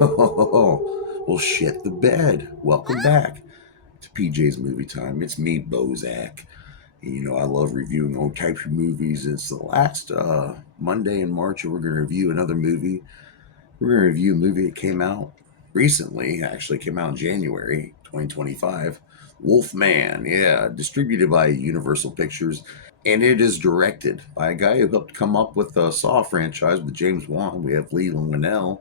Oh, well, shit the bed. Welcome back to PJ's Movie Time. It's me, Bozak. And, I love reviewing all types of movies. It's the last Monday in March, and we're going to review another movie. We're going to review a movie that came out recently, actually came out in January 2025. Wolfman, yeah, distributed by Universal Pictures. And it is directed by a guy who helped come up with the Saw franchise with James Wan. We have Leigh and Whannell.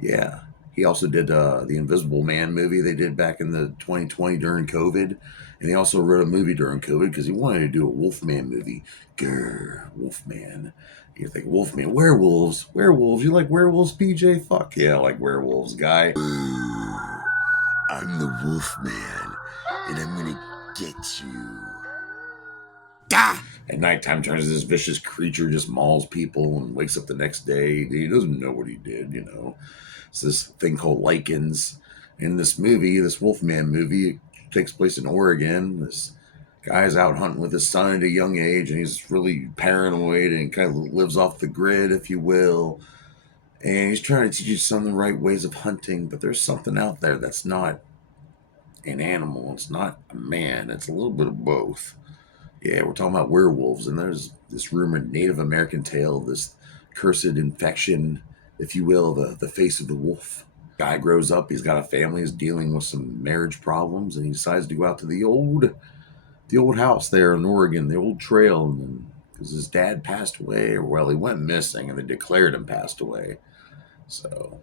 Yeah. He also did the Invisible Man movie they did back in the 2020 during COVID. And he also wrote a movie during COVID because he wanted to do a Wolfman movie. Grr, Wolfman. You think Wolfman, werewolves, werewolves. You like werewolves, PJ? Fuck yeah, I like werewolves, guy. I'm the Wolfman, and I'm gonna get you. At nighttime, turns into this vicious creature, just mauls people, and wakes up the next day. He doesn't know what he did. It's this thing called lichens. In this movie, this Wolfman movie, it takes place in Oregon. This guy's out hunting with his son at a young age, and he's really paranoid and kind of lives off the grid, if you will. And he's trying to teach his son the right ways of hunting, but there's something out there that's not an animal. It's not a man. It's a little bit of both. Yeah, we're talking about werewolves, and there's this rumored Native American tale, this cursed infection, if you will, the face of the wolf. Guy grows up, he's got a family, he's dealing with some marriage problems, and he decides to go out to the old house there in Oregon, the old trail, and because his dad passed away, or well, he went missing, and they declared him passed away. So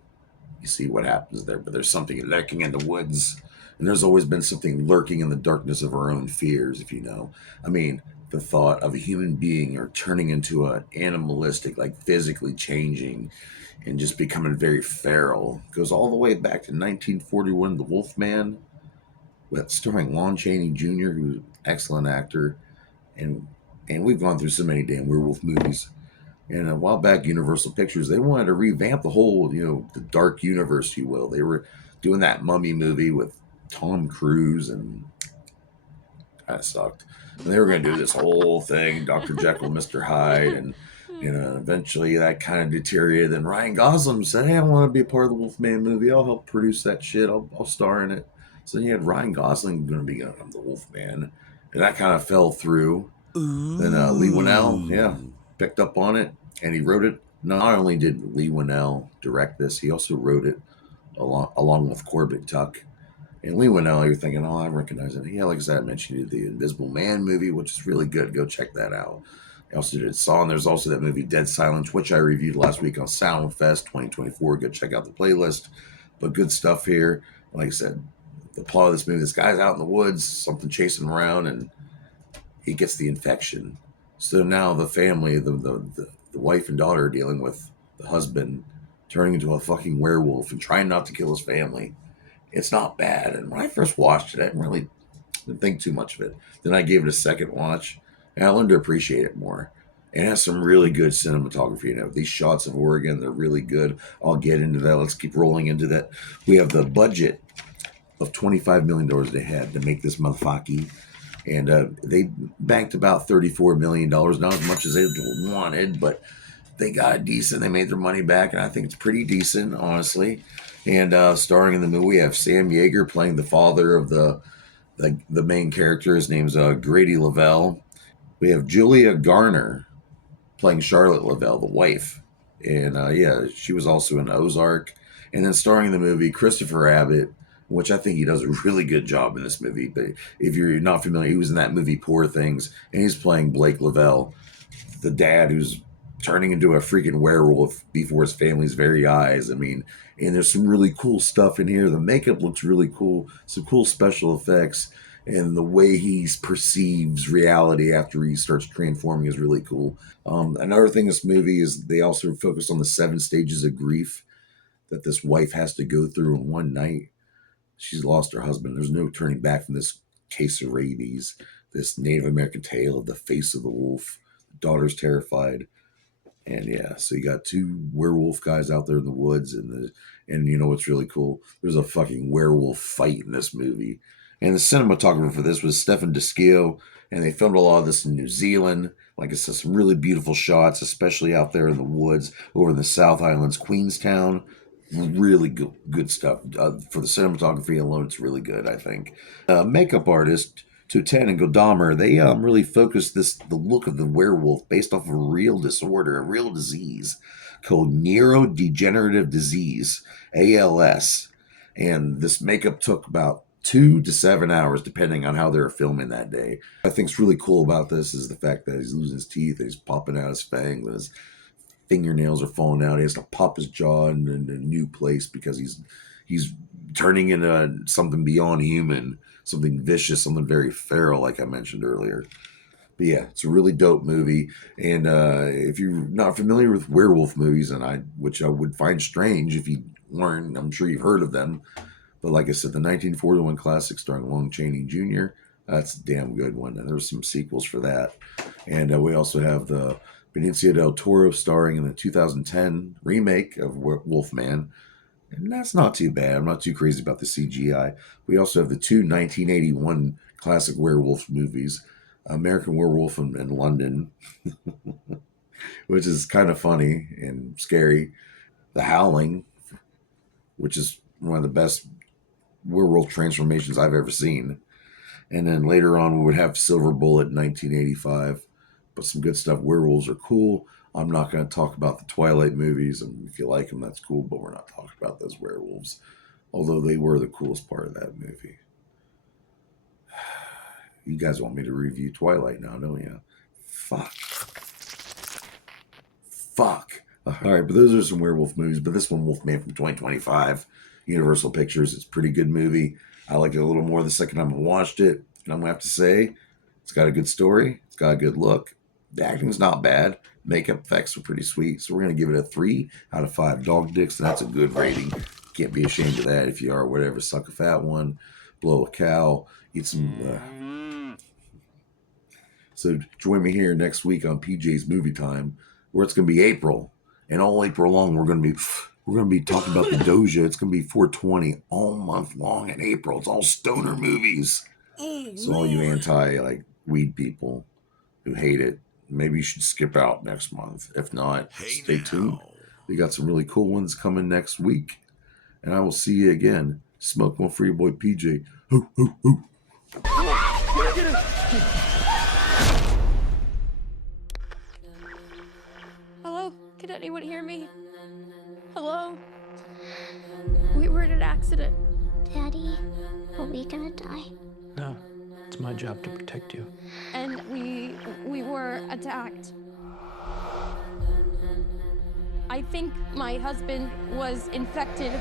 you see what happens there, but there's something lurking in the woods. And there's always been something lurking in the darkness of our own fears, if you know. I mean, the thought of a human being or turning into an animalistic, like physically changing and just becoming very feral goes all the way back to 1941, The Wolfman, with starring Lon Chaney Jr., who's an excellent actor. And and we've gone through so many damn werewolf movies. And a while back, Universal Pictures, they wanted to revamp the whole, the dark universe, you will. They were doing that Mummy movie with Tom Cruise, and kind of sucked. And they were going to do this whole thing, Dr. Jekyll, Mr. Hyde, and eventually that kind of deteriorated. Then Ryan Gosling said, "Hey, I want to be a part of the Wolfman movie. I'll help produce that shit. I'll star in it." So then you had Ryan Gosling going to be the Wolfman, and that kind of fell through. Then Leigh Whannell, yeah, picked up on it, and he wrote it. Not only did Leigh Whannell direct this, he also wrote it along with Corbett Tuck. And Leigh Whannell, you're thinking, oh, I recognize it. Yeah, like I said, I mentioned you the Invisible Man movie, which is really good. Go check that out. I also did Saw, and there's also that movie Dead Silence, which I reviewed last week on Soundfest 2024. Go check out the playlist. But good stuff here. Like I said, the plot of this movie, this guy's out in the woods, something chasing him around, and he gets the infection. So now the family, the wife and daughter are dealing with the husband turning into a fucking werewolf and trying not to kill his family. It's not bad. And when I first watched it, I didn't think too much of it. Then I gave it a second watch, and I learned to appreciate it more. It has some really good cinematography. These shots of Oregon, they're really good. I'll get into that. Let's keep rolling into that. We have the budget of $25 million they had to make this motherfucker, and they banked about $34 million. Not as much as they wanted, but they got decent. They made their money back, and I think it's pretty decent, honestly. And starring in the movie, we have Sam Yeager playing the father of the main character. His name's Grady Lavelle. We have Julia Garner playing Charlotte Lavelle, the wife. And yeah, she was also in Ozark. And then starring in the movie, Christopher Abbott, which I think he does a really good job in this movie. But if you're not familiar, he was in that movie Poor Things, and he's playing Blake Lavelle, the dad who's turning into a freaking werewolf before his family's very eyes. I mean, and there's some really cool stuff in here. The makeup looks really cool, some cool special effects, and the way he perceives reality after he starts transforming is really cool. Another thing, this movie is they also focus on the 7 stages of grief that this wife has to go through in one night. She's lost her husband. There's no turning back from this case of rabies, this Native American tale of the face of the wolf. The daughter's terrified. And yeah, so you got two werewolf guys out there in the woods, and you know what's really cool? There's a fucking werewolf fight in this movie. And the cinematographer for this was Stefan Desquille, and they filmed a lot of this in New Zealand. Like I said, some really beautiful shots, especially out there in the woods over in the South Islands, Queenstown. Really good stuff. For the cinematography alone, it's really good, I think. Makeup artist to Ten and Godamer, they really focused the look of the werewolf based off of a real disorder, a real disease called neurodegenerative disease, ALS. And this makeup took about 2 to 7 hours, depending on how they were filming that day. What I think's really cool about this is the fact that he's losing his teeth, that he's popping out his fangs, that his fingernails are falling out. He has to pop his jaw in a new place because he's turning into something beyond human, something vicious, something very feral, like I mentioned earlier. But yeah, it's a really dope movie. And if you're not familiar with werewolf movies, which I would find strange if you weren't, I'm sure you've heard of them. But like I said, the 1941 classic starring Lon Chaney Jr., that's a damn good one. And there's some sequels for that. And we also have the Benicio del Toro starring in the 2010 remake of Wolfman. And that's not too bad. I'm not too crazy about the CGI. We also have the two 1981 classic werewolf movies, American Werewolf in London, which is kind of funny and scary. The Howling, which is one of the best werewolf transformations I've ever seen. And then later on, we would have Silver Bullet in 1985. But some good stuff. Werewolves are cool. I'm not going to talk about the Twilight movies. And if you like them, that's cool. But we're not talking about those werewolves. Although they were the coolest part of that movie. You guys want me to review Twilight now, don't you? Fuck. All right, but those are some werewolf movies. But this one, Wolfman from 2025, Universal Pictures. It's a pretty good movie. I liked it a little more the second time I watched it. And I'm going to have to say, it's got a good story. It's got a good look. The acting's not bad. Makeup effects are pretty sweet. So we're going to give it a 3 out of 5 dog dicks. And that's a good rating. Can't be ashamed of that if you are, whatever. Suck a fat one, blow a cow, eat some. So join me here next week on PJ's Movie Time, where it's going to be April. And all April long, we're going to be talking about the Doja. It's going to be 420 all month long in April. It's all stoner movies. So all you weed people who hate it, maybe you should skip out next month. If not, stay tuned. We got some really cool ones coming next week. And I will see you again. Smoke one for your boy PJ. Hoo, hoo, hoo. Hello? Can anyone hear me? Hello? We were in an accident. Daddy, are we gonna die? No, it's my job to protect you. And we were attacked. I think my husband was infected.